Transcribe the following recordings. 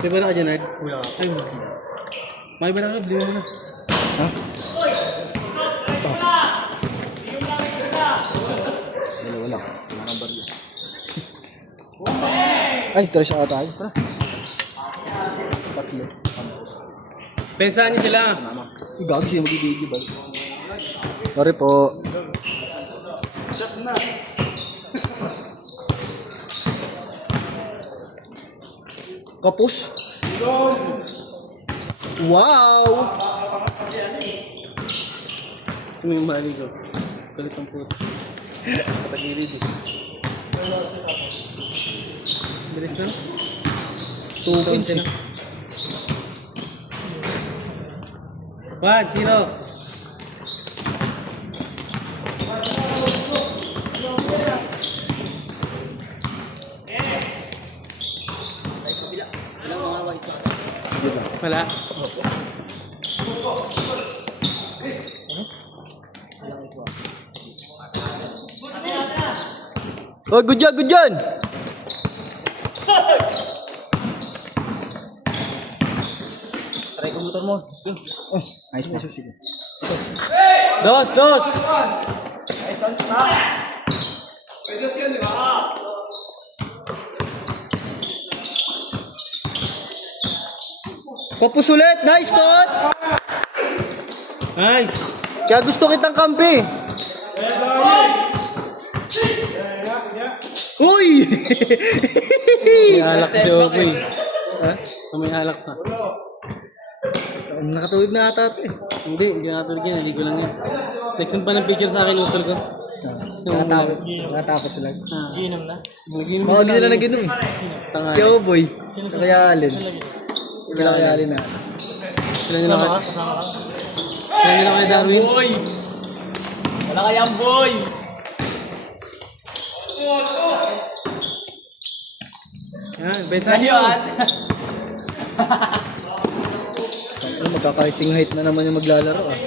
Di ba na ka dyan, Nard? Wala. Ay, wala. May ba na ka? Bili mo na. Ha? Wala. Nakabarya. Ay, tara siya tayo. Tara. Tatlo. Pensahan niyo sila. Gago siya mag-ibigay ba? Sorry po. Kapus. Wow! Sino yung mali ko? Kulit ang puto. Patagilid eh. Bilis na? 2 points eh. 1-0. Wala. Oh, good job, good job! Try ko motor mo. Oh, nice na. Sige. Dos! Kapus ulit! Nice, Tot! Nice! Kaya gusto kitang kampi! Uy! May alak si Okoy. Ha? May alak pa. Nakatulog na ata ito eh. Hindi nakatulog yan. Hindi ko lang yan. Nagsun pa ng picture sa akin, utol ko. Nakatapos lang. Ginom na? Mga gina na naginom eh. Tanga. Kaya boy. Kaya alin. Wala kaya alin na. Sila nila kay Darwin. Wala kayang boy! Yan, bensa niyo. Ano, magkakaising height na naman yung maglalaro ah.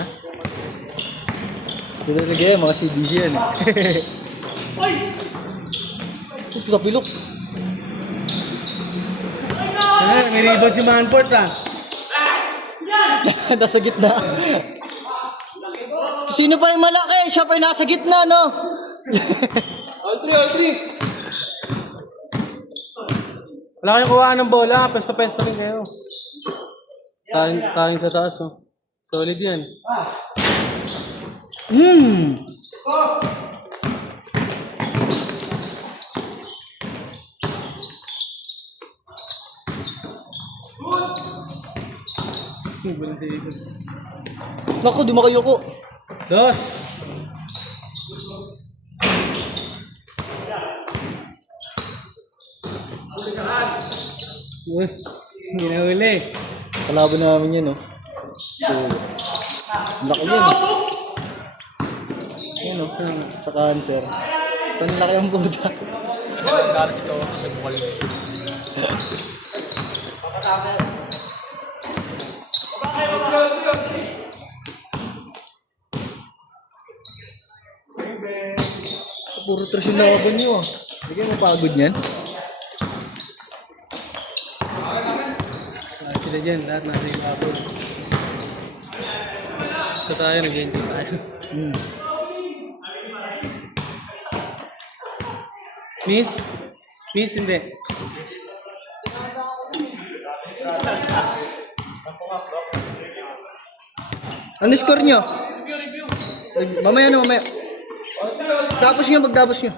Ha? Dito na kaya, mga CDG yan eh. Ito kapilok. Yan, may rebound si Manport ah. Nasa gitna. Sino pa yung malaki? Siya pa yung nasa gitna, no? All three! Wala kayong kuhaan ng bola. Pesta-pesta rin kayo. Kain sa taas oh. Solid yan. Naku, di makayoko. Dos! Uy, hindi na huli. Kalaban namin yun, no? Laki yun. Yan, no? Sa cancer. Ito ang laki ang buda. Galas ito, nagmukal mo. Puro trash yung laban nyo, ah. Hindi kayo mapagod yan. Sila dyan, lahat nasa yung kapon. So tayo, nag-enjoy tayo. Miss? Miss, hindi. Ano score nyo? Mamaya na, mamaya. Tapos nyo, pagtapos nyo.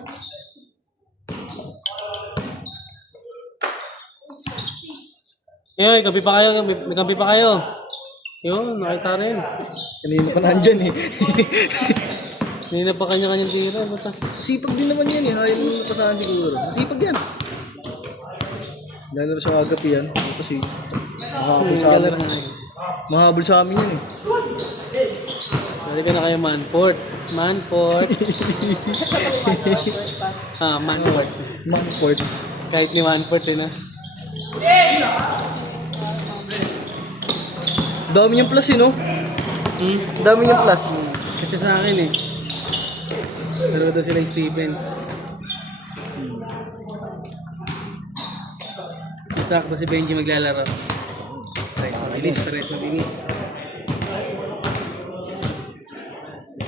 Ngayon, kapi pa kayo, may kapi pa kayo. Yun, nakita rin. Kanina pa nandyan eh. Hindi na pa kanya-kanyang tira. Bata. Sipag din naman yan eh. Hayal mo napasahan siguro. Sipag yan. Lalo sa agapi yan. Kasi mahabol sa amin. Mahabol sa amin yan eh. Balik ka na kayo, Manport. Manport. Manport. Manport. Kahit ni Manport eh na. Dami niyang plus eh, no? Dami niyang plus. Kasi sa akin eh. Pero daw sila Steven. Sakto si Benji maglalaro. Bilis, pares mabilis.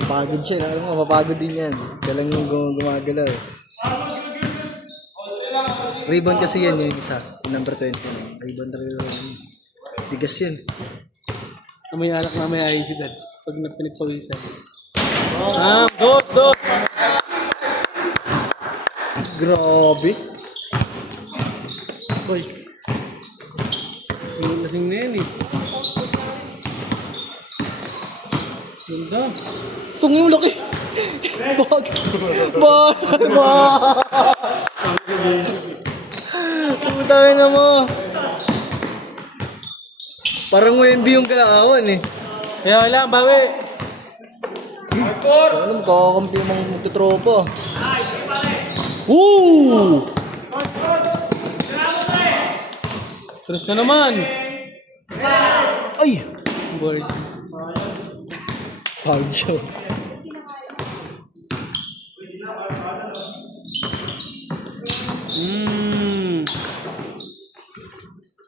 Pagod siya, alam mo, mapagod din yan. Kailang yung gumagalaw eh. Rebound kasi yan yung isa, yung number 20. Rebound talaga yun. Tigas yan. May alak na may ayos dad. Pag pinagpawisan. Dos! Grabe. Boy. Lasing na yan eh. Ganda. Itong yung laki. Putangin na mo. Parang UNB yung kalakawan eh. Kaya lang, bawi. Alam, kakakampi yung mga magtutropa. Woo! Terus na naman. Ay! Board. Pagod siya.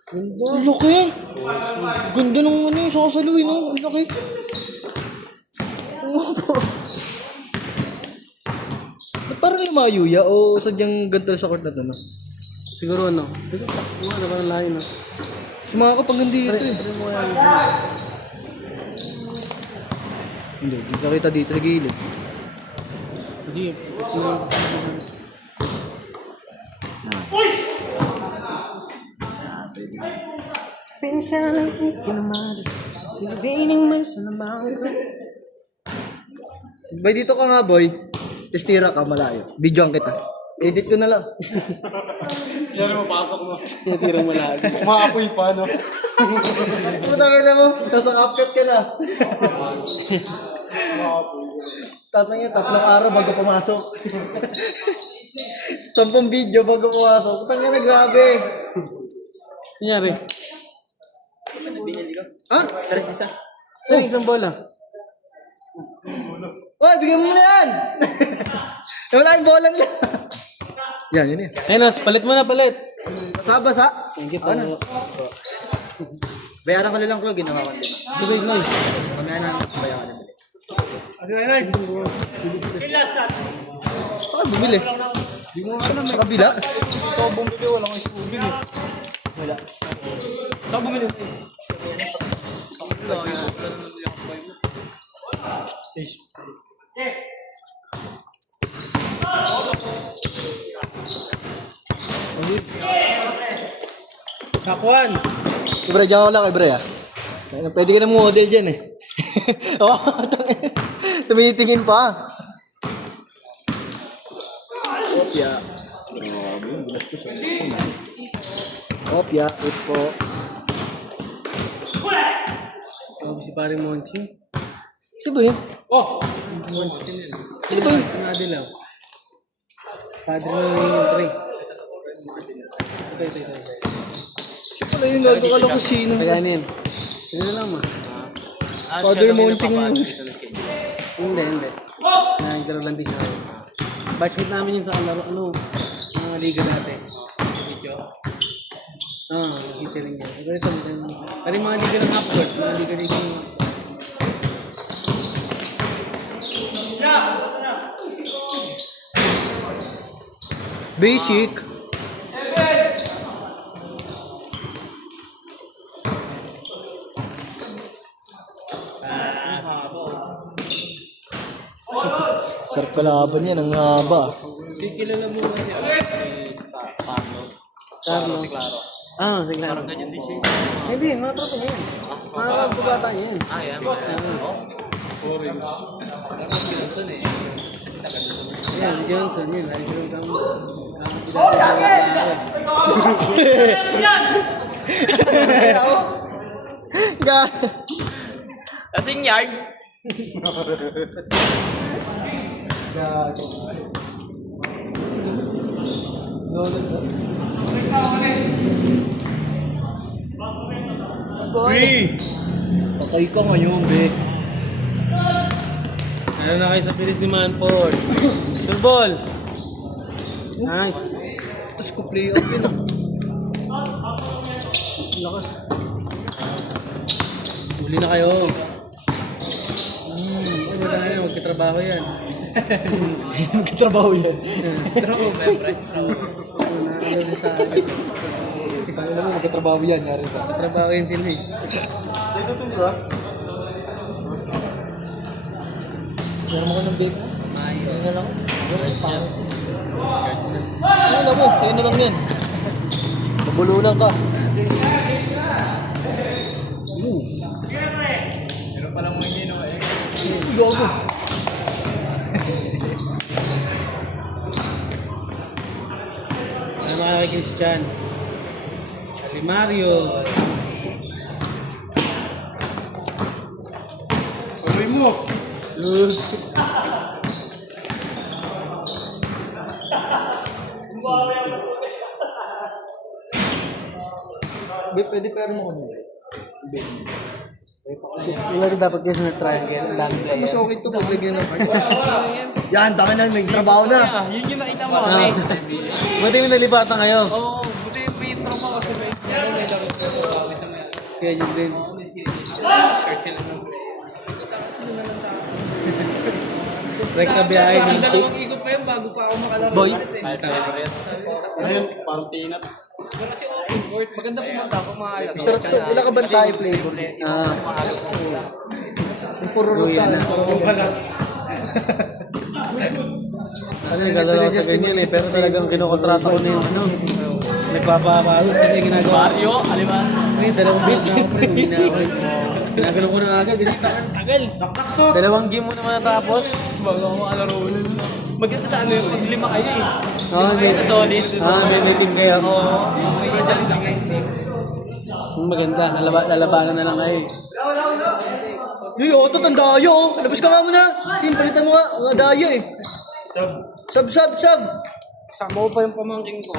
Ganda. Ang laki. Ganda nung ano yung sasaluin, no? Ang laki. Ba't parang lumayo ya o sadyang gantal sa court na to, no? Siguro ano? Dito, ano ba ang lain no? Sumaka pag nandito eh. Pero mo yan isa. Hindi, kita kita dito sa gilid. Sige. Pensa lang kinamari. Piling may sanamaw. Bay, dito ka nga, boy. Testira ka, malayo. Videoan kita. Edit ko na lang. Yan mo, pasok mo. Tirang malagi. Umaapoy pa, no? Putangin na mo. Nasa upcut ka na. Tatlong yan, 3 araw bago pumasok. 10 video bago pumasok. Putangin na, grabe. Kunyari. Ah? Sorry, isang bola. Oy, bigyan mo na yan! Wala yung bola nila. Yan, yun yan. Ayun, palit mo na, palit. Basa-basa. Thank you, Ano? Bayaran ka na lang, bro. Ginawa ko din. Tubig mo. Pamaya na, bayaran ka na. Ah, bumili. Sa kabila. Ito, bumili, walang isubin eh. Wala. Saan bumili? Kakwan. Ibre, dyan ako lang, Ibre, ah. Pwede ka na model dyan, eh. Oo, tumitingin pa. Opya. Grabe, yung bilas ko sa Opya, ipo. Sabi si pare Monchi. Sino ba yun? Oh! Monchi nila. Sino ba yun? Nadilaw. Padre na yung pre. Ito. Siya pala yung gagawala ko sino. Kaya yan. Sino na lang ma? Father Mounting mo. Hindi. Nakikita lang din siya. Batchmate namin yun sa kalaro. Ano? Mga liga dati. Video. Featuring niya. Pero yung mga liga ng half-court. Mga liga dito yung... Basic. Sarap kalaban yan, ang haba. Kilala mo ba siya? Carlo. Si Claro. Si Claro. Parang ganyan din siya. Hindi, mga tropa niya yan. Mga bugata niya yan. Yan. Johnson eh. Yan, si Johnson yun. Ay, sila kang... Kasing yard. Patay ka ngayon, be. Ano na kayo sa Pilis ni Manford? Turbol! Nice! Tapos ko play up yun, ah. lakas. Huli na kayo. Ay, wala na, magkatrabaho yan. Magkatrabaho yan. Trabaho ba yung friends? Nakakalaw din sa akin. Alam mo, magkatrabaho yan. Yari ba? Magkatrabaho yan sila eh. Dito to, bro. Meron mo ko ng bacon? Mayo. Ano lang? Cards yan. Ano mo? Kayo na lang yan. Mabulunan ka. Meron palang mga hindi no eh. Gago. Ano mga kay Christian? Ali Mario. Pagawin mo! Lul. Pwede pero mo kami. Wala dapat kayo sa triangle. Ang dami Ito mas okay ito pag lagyan ng yan, tama na, may trabaho na. Yun yung nakita mo kami. Buti may nalibatan kayo. Oo, buti may trauma kasi may laro ko sa mga Schedule din. shirt sila ng play. Rex sa biyahe. Parang dalawang ikot pa yun bago pa ako makalaro. Boy. Ay, talaga rin. Ayun, parang tinap. Pero kasi open court, maganda pumunta ako mga alas. Sarap to. Wala ka ba tayo flavor? Yung puro root sa akin. Ano yung galaw sa ganyan eh. Pero talagang kinokontrata ko na yung ano. Nagpapapalos kasi ginagawa. Mario, aliman. Pre, dalawang game na ako pre. Hindi na ako. Ginagalo ko na agad. Tagal. Dalawang game mo naman natapos. Mas bago ako makalaro nun. Maganda sa ano yun, pag lima kayo eh. Oo, may Solid. may team kayo. Oo. May salita lang kayo. Maganda. Lalabanan na lang kayo eh. Uy, Otto, ang dayo oh. Labas ka nga muna. Tim, palitan mo nga. Ang dayo eh. Sub. Kasama ko pa yung pamangking ko.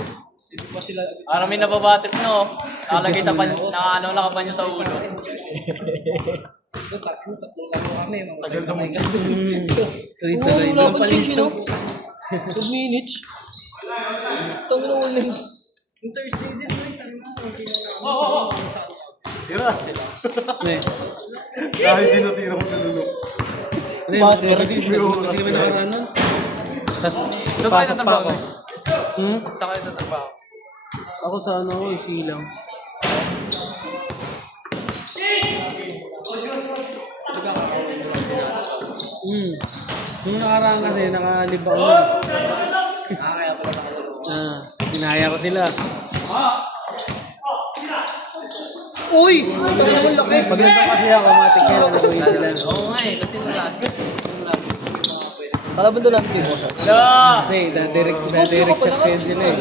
Hindi pa sila... Parang may nababatrip no. Nakalagay sa pan... nakapanyo sa ulo. Tatlong laro kami. Tagal naman. Tuloy-tuloy. Wala pa 10 minutes. 2 minutes. Tangin na ulit. Yung Thursday din, may tayo na. Oo. Tira sila. Kahit tinatira ko sa dulo. Base. Hindi kami nakaraan nun. Tapos, Saan kayo tatrabaho? Hmm? Saan kayo tatrabaho? Ako sa ano ako, isilaw. Nung nakaraan kasi, nakalib ako. Kaya pala nakalaro. Sinaya ko sila. Uy! Tangin naman laki. Pag nandun kasi ako, matik yan. Ano ko sila. Oo nga eh, kasi nung last yung mga pwede. Kalaban doon natin mo sa. Kasi, direct shot ko yun sila eh.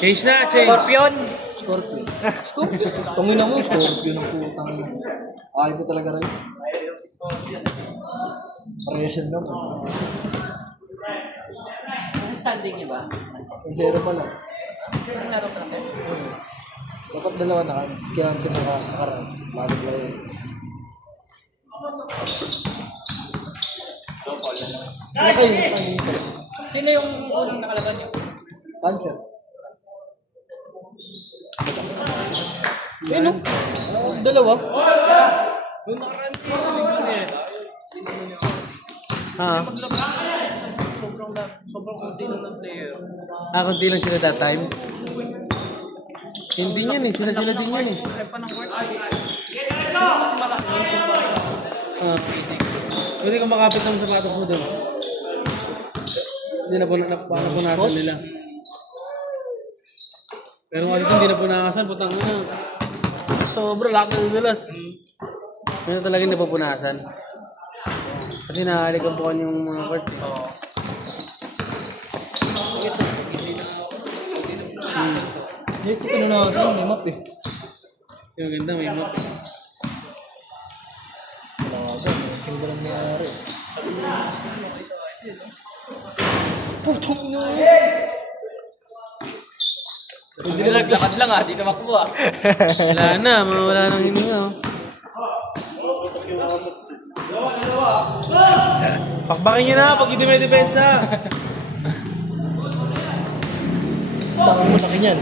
Change na, change. Scorpion! Scorpion. Tangin na mo, Scorpion ang putang. Ayaw ko talaga rin. Variation naman. Standing niya ba? Ang zero pala. Ang laro ka natin? Dapat dalawa na kami. Kailangan sila nakaraan. Bago ba yun? Ano kayo? Sino yung unang nakalaban niyo? Answer. Eh no? Dalawa? Yung nakaraan niyo, sabi ko eh. Ha? Sobrang konti lang ng player. Kunti lang sila that time. Hindi yan eh, sila din yan eh. Ay pa ng court. Mas malaki yung kumpara sa basics. Pwede kang makapit ng sapatos mo doon. Hindi na napunasan nila. Pero kung ito hindi napunasan, putang na. Sobra, lahat na dudulas. Ano talaga yung napupunasan? Kasi nahalikampukan yung mga court. Oo. Hindi ko pinunasan. May map eh. Yung ganda, may map. Talaga. Hindi ko lang nangyari. Putong nyo. Hindi na naglakad lang ah, di na makuha. Wala na, mawala nang hininga. Pakbakin nyo na pag hindi may depensa. Tangan mo, laki niyan.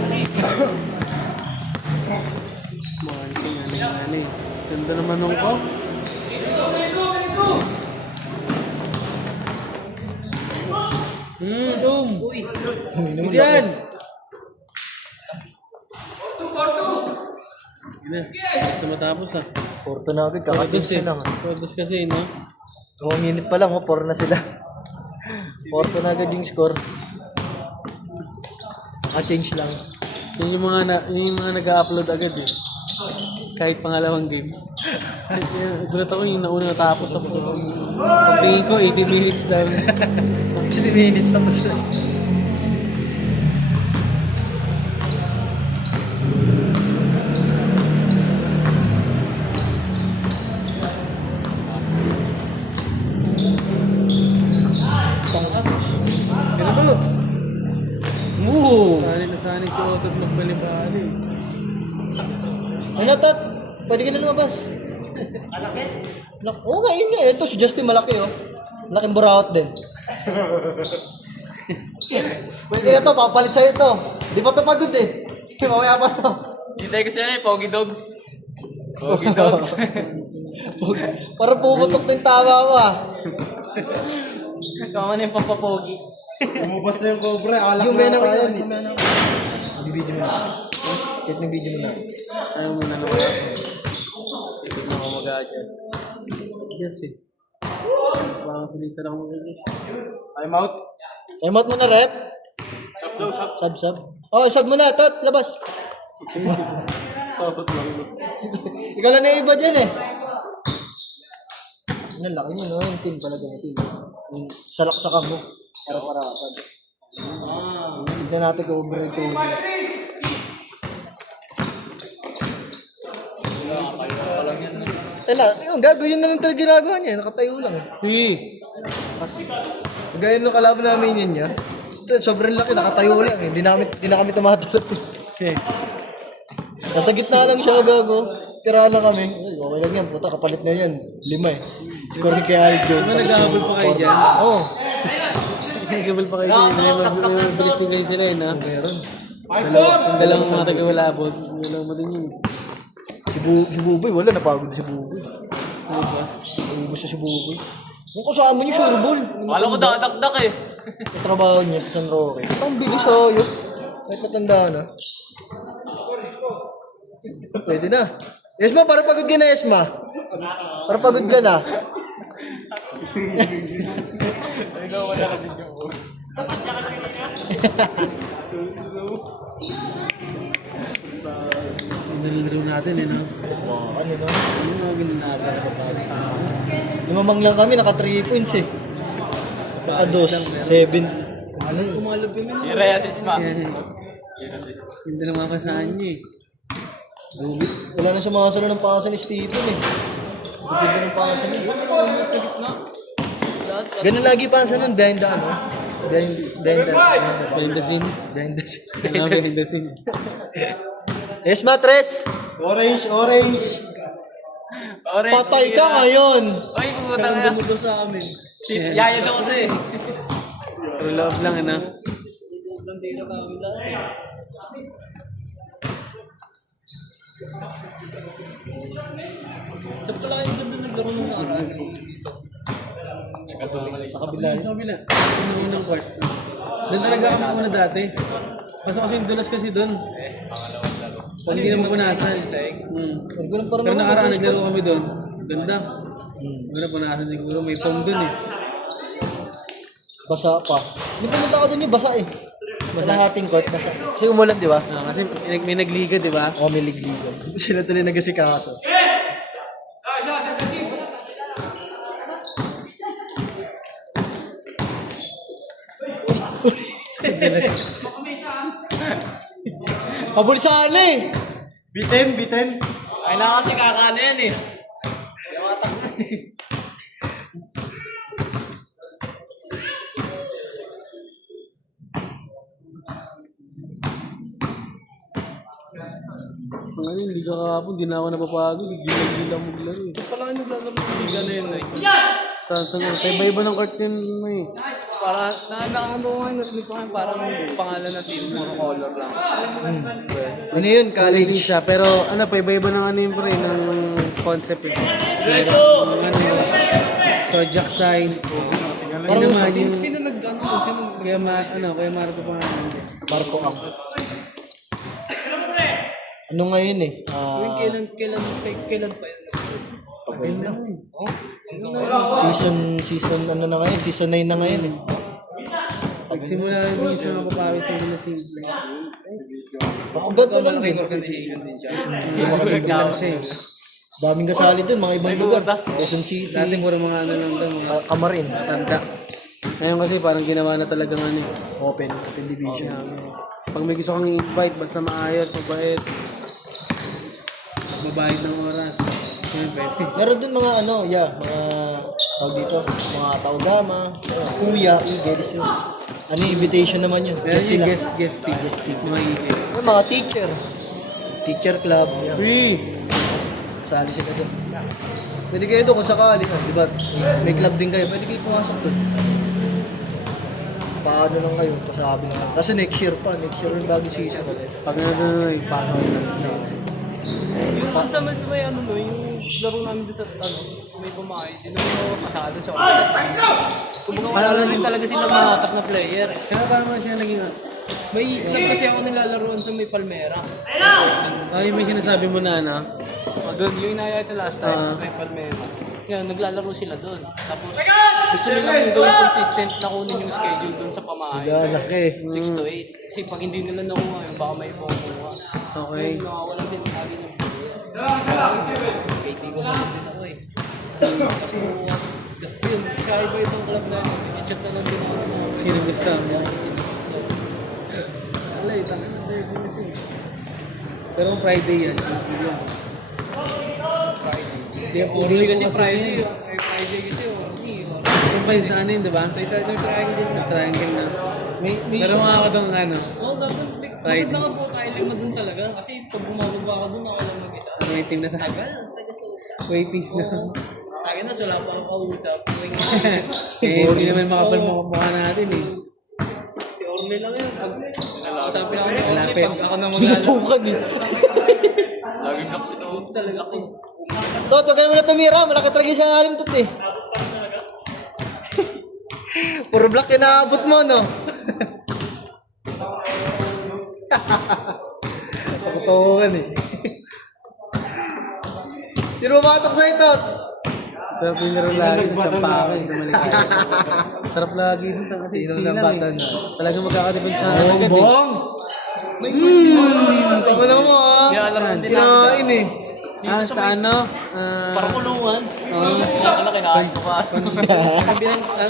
Mali. Ganda naman nung ko. Dum. Uy. Tumino mo, Yan. laki. Yan na. Basta matapos ah. Porto na agad, kakatis na lang. Todos kasi, no? 2 minute pa lang, 4 na sila. Porto na agad yung score. Change lang. Yun yung mga nag-upload agad eh. Kahit pangalawang game. Gulat ako yung nauna natapos ako sa pagtingin ko 80 minutes lang. 60 minutes tapos na. Ano ba? Moo! Sanay si Otot magbali-bali. Ano, Tot? Pwede ka na lumabas. Malaki? Oo nga, yun nga. Ito, si Justin malaki, oh. Malaking buraot din. Pwede na to, papalit sa'yo to. Di pa to pagod eh. Mamaya pa to. Hintay ko siya na Pogi Dogs. Pogi Dogs. Parang pumutok na yung tama mo, ah. Kama na yung pampapogi. Umubas na yung cobra, alak na tayo. Bibidyo mo na. Kahit nag-video mo na. Ayaw mo na naman ako. Sige na ako mag-adjust. Yes eh. Parang pilitan ako mag-adjust. I'm out. Time out mo na, rep. Sub daw, sub. Sub. Oh, sub mo na, Tot. Labas. Stop lang. Ikaw lang na iba dyan eh. Ang laki mo, no? Yung team pala ganito. Yung salaksakan mo. Para-parapan. Tignan natin kung over ito. Tala, yung gagawin naman talaga ginagawa niya. Nakatayo lang. Hey! Gaya nung kalaban namin yun niya. Sobrang laki, nakatayo lang. Hindi na kami tumatulog. Okay. Nasa gitna lang siya, gago. Tira na kami. Ay, okay lang yan, puta, kapalit na yan. 5 eh. Score ni kay Aljon. Ano, nag-aabol pa kayo dyan? Oo. Nagkabal pa kayo dyan. Mabilis din kayo sila yun ha. Meron. Dalawang mga taga-walabog. Dalawa mo din yun. Si Buboy, wala, napagod si Buboy. Ubas. Ubus na si Buboy. Kung kasama niyo, sure ball. Alam ko dadakdak eh. Yung trabaho niya sa San Roque. Ang bilis oh, yun. Kahit matanda na. Pwede na. Esma, para pagod ka na, Esma. Para pagod ka na. Nalilaro natin eh no? Wow, ano no? Ano mga ginanasa na kapag sa Lumamang lang kami, naka 3 points eh. Naka 2, 7. Ano yun? kumalog kami no? Iray assist ma. Hindi naman kasaan niya eh. Wala na sumasalo ng pasa ni Stephen eh. Ganda ng pasa niya. Ganun lagi pasa nun, behind the ano? Behind Behind the scene. Behind the scene. Behind the scene. Esma, Tres! Orange! Orange. Patay ka ngayon! Ay, pumunta na. sa amin. Si Yaya daw kasi. True love lang ano? Sa pala kayo ganda naglaro ng araw. Sa kabila Sa kabila. Yung unang court. Doon talaga kami muna dati. Pasok kasi yung dulas kasi doon. Pag hindi naman punasan. Ganun parang Pero nakaraan naglaro kami doon. Ganda. Ganda punasan siguro. May foam doon eh. Basa pa. Hindi pumunta ako doon yung basa eh. Kalahating court, basa. Kasi umulan, di ba? Kasi may nagliga, di ba? Oo, may ligligan. Sila tuloy nagasikaso. Habol sana eh. Biten. Ay na kasi kakana yan eh. Yawatak na eh. Ano, hindi ka kahapon, di na ako napapagod. Gilang-gilang maglaro eh. Pala kayo naglalaro ng liga na yun eh. Sa iba-iba ng court yun eh. Para naano ko ngayon, narinig ko ngayon, parang pangalan ng team, puro color lang. Ano yun, Hindi college? siya, pero ano, pa iba-iba ng ano yun pre, ng concept eh. Ng ano, zodiac sign. Ano naman yung, Sino nag-ano nun? Sino kaya Marco pa nga. Marco Ang. Ano ngayon eh? kailan pa yun? Tagal na. Oh, hanggang ngayon. Season ano na ngayon? Season 9 na ngayon eh. Nagsimula din sa mga papawis na mga simple. Ako ganito lang Malaking din. organization din siya. Simple lang siya eh. Daming kasali dun, mga ibang lugar. Quezon City, Dati puro mga ano lang daw, mga Kamarin. tanda. Ngayon kasi parang ginawa na talagang ano eh. Open division. Pag may gusto kang i-invite, basta maayos, mabait. Mabayad ng oras. Yan, pwede. Meron dun mga ano, mga tawag dito, mga taugama, kuya, guys yun. Ano yung invitation naman yun? Meron Guest yung sila. guest team. Guest team. Mga i-guest. Mga teacher. Teacher club. Yan. Free! Kasali sila dun. Pwede kayo doon kung sakali. Diba? May club din kayo. Pwede kayo pumasok dun. Paano lang kayo? Pasabi lang. Kasi next year pa. Next year yung bagong season ulit. Pag ano, paano Yung kung sa mas may ano no, yung laro namin doon sa may bumahay, hindi naman ako kasado sa office. Kumbaga wala rin talaga silang mahatak na player. Kaya paano siya naging May club kasi ako nilalaruan sa may Palmera. yung may sinasabi mo na ano? O doon, yung inaya ito last time, may Palmera. Yan, naglalaro sila doon. Tapos gusto nilang gawin consistent na kunin yung schedule doon sa pamahay. Laki. 6 to 8. Kasi pag hindi nila nakuha yun, baka may ibang kumuha. Okay. Kung nakawalan sila lagi ng player. KT ko na din ako eh. Kasi gusto yun, sa iba-ibang club na yun, nag-chat na lang din ako na Sino gusto? alay, talaga. Pero kung Friday yan. Hindi kasi Friday yun. Friday kasi hindi. Yung ba yun sa ano yun, di ba? Sa ito yung triangle na. Triangle na. May Pero mga ka doon ano? Oo, maganda nga po tayo lima dun talaga. Kasi pag bumababa ka dun, ako lang mag-isa. Waiting na tayo. Tagal, tagal sa Waiting na. tagal na, wala pa akong kausap. Eh, hindi naman makapal mukha natin eh. Si Orme lang yun. Pag sabi ako ni Orme, Malapit. pag ako na maglalaro. Binatukan eh. Laging lock sila. Talaga ako. Toto, ganun mo na tumira. Malaki talaga sa alim tot eh. Puro black yung naabot mo, no? Pakutukan eh. Sino matok sa'yo, Tot? Sarap din laro lagi sa Champakan, sa Maligay. Sarap lagi dun kasi Sino silang ng bata eh. na? Talagang magkakadipin sa Bong, agad eh. bong! May dito. Tingnan mo ah. Yung alam mo din Kinain eh. Sa ano? Parang kulungan. Oo. Wala kinakain ko pa.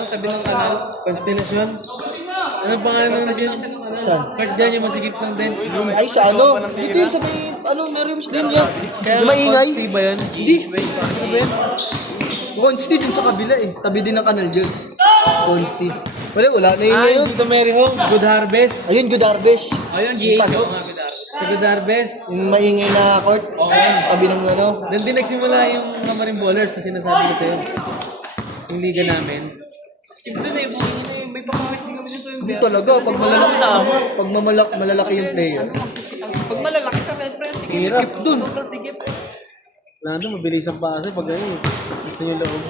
Tabi ng kanal. Constellation? Ano pangalan na dyan? Saan? Part dyan yung masigit ng din. Ay, sa ano? Dito yun sa may, Meriums din yan. Kaya Yung maingay. Consti ba yun? Hindi. Ano ba yun? Consti dun sa kabila eh. Tabi din ng kanal dyan. Consti. Wala na yun Ay, yun. dito Mary Homes, Good Harvest. Ayun, Good Harvest. Ayun, GHO. Sa Good Harvest. Yung maingay na court. Tabi ng ano. Doon din nagsimula yung Mamarin Ballers na sinasabi ko sa'yo. Yung liga namin. Skip dun eh. May pamawis din kami dito yung Hindi talaga. Pag malalaki pag malalaki yung player. Pag malalaki ka, pre, sige. Hirap. Skip dun. Sige. Lalo, mabilis ang pasa pag ano. Gusto nyo loob.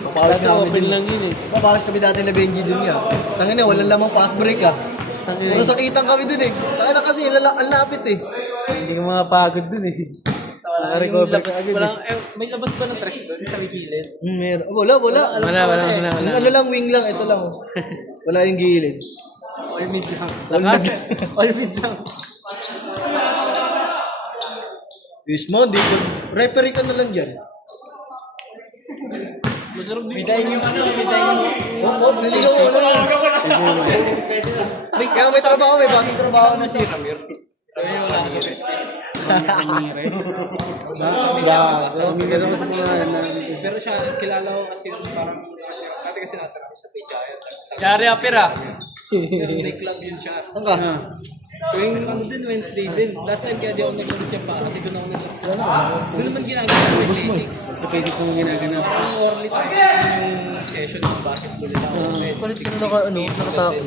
Papawas Dati na kami open dun. lang yun eh. Papawas kami dati na Benji dun yan. Tangin na, walang lamang fast break ah. Tangina, Puro sakitan kami dun eh. Tangin na kasi, ang lapit eh. hindi ka makapagod dun eh. Naka-recover ka agad eh. May labas ba ng trash doon sa gilid? Meron. Wala. Wala. Yung ano lang, wing lang. Ito lang. Wala yung gilid. All mid lang. Lakas. All mid lang. Yes mo, di ko. Referee ka na lang dyan. Masarap din. Bidayin yung ano, bidayin yung... Oo, naligaw ko na lang. Kaya may trabaho, may bagong trabaho na siya. So yun, wala akong stress. Ramirez. Umigal ako sa mga Pero siya, kilala ko kasi yun parang... Dati kasi natara ko sa Pichaya. Yari Apira. May club yun siya. Saan ka? Tuwing ano din, Wednesday din. Last time kaya di ako naglaro siya pa kasi doon ako naglaro. Doon naman ginagawa ko 26. Pwede kong ginaganap. Yung early times, yung ng basketball nila. Palit ka na nakatakot.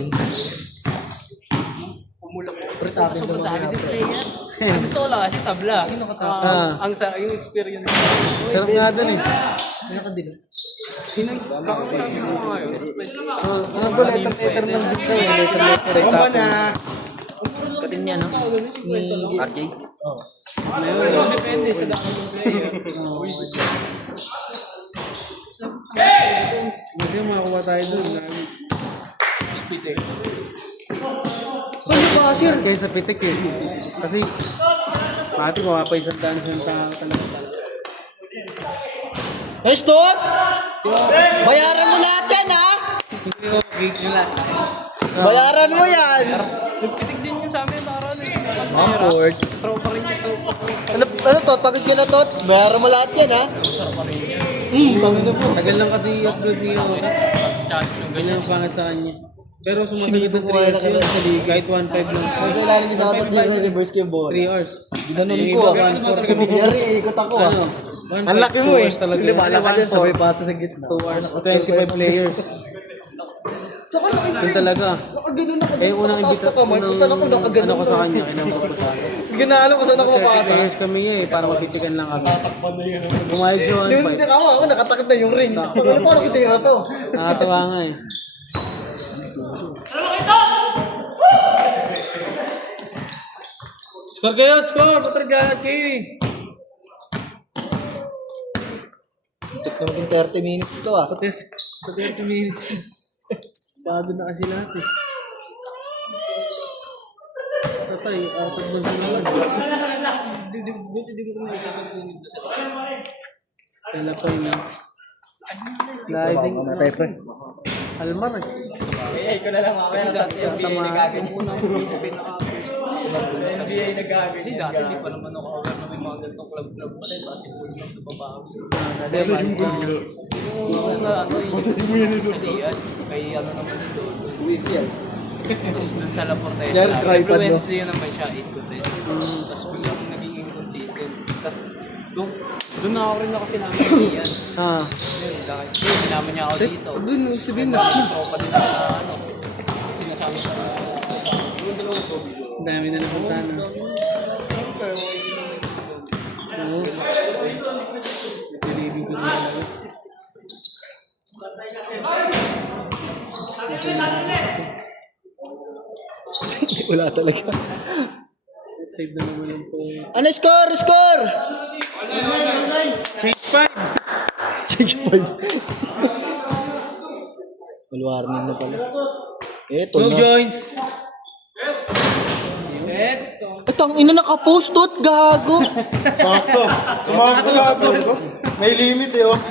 Pumulak ko. Kaso madami din player. Ang gusto ko lang kasi tabla. Yung experience. Sarap nga dun eh. Kakasabi ko ngayon. Ano ba, letter ng dito eh. Letter. Katin niya, no? Ni RJ? Oo. Depende sa dami ng player. Hindi makakuha tayo dun. Spitek. Ano ba, sir? Kaya sa pitik eh. Kasi, pati mapapaisang daan siya ng tao talaga. Hey, stop! Bayaran mo lahat yan, ha? Hindi ko gigs. Bayaran mo yan! Nagpitik din yun sa amin para ano yung Awkward. tropa rin yung tropa ko. Ano, Tot? Pagod ka na, Tot? Bayaran mo lahat yan, ha? Tagal lang kasi i-upload niya ako. Challenge yung Ganyan ang pangit sa kanya. Pero sumasagot Sinipin ng ko 3 hours nga yun. sa liga. Kahit 1.5 lang. Kung sa ilalim sa atin, sir, reverse ko yung bola. 3 hours. Ginanon Kasi ko, iba, ah. 1.4. Kunyari, ikot ako, ah. Ano? Ang laki mo, eh. Talaga. Lumala ka dyan, sabay pasa sa gitna. 2 hours, 25 players. Saka Yun talaga. nakaganon ako Eh, unang imbita, ano ko sa kanya, kinausap ko sa akin. Hindi na alam kung saan ako mapasa. Players kami eh, para magtitikan lang kami. Pumayag siya Hindi, hindi ako nakatakot na yung ring. Paano ko tira to? Nakatawa nga eh. Score kayo, score! Patragad kayo eh. Ito natin 30 minutes to, ah. Pati 30 minutes. Bago na kasi lahat eh. Patay, out of bounds na naman. Lalapay na. Sliding. Matay, pre. Almar eh. Eh, ko na lang mamaya sa NBA nag-average muna. Sa NBA nag-average. Kasi dati di pa naman ako aware na may mga ganitong club-club pa rin. Basketball lang nababawas. Yung ano yung sa Lian, kay ano naman dito. Tapos dun sa Laporte, Yan, tripod, no? influence yun naman siya, 8 ko din. Tapos biglang naging inconsistent. Tapos doon na ako rin ako sinama ni Lian. Ah. Yun, sinama niya ako dito. Doon, sabihin na. Tropa din ako na ano, sinasama sa Ang dami na napunta na. Oo. Pinibig ko rin ako. Wala talaga. Save na naman yung point. Ano score? Score! Change 5! Change 5. Full warning na pala. Eto Go na. joins! Ito ang ina nakapost tot, gago. Sakto. Sumakto lahat to. May limit eh, oh.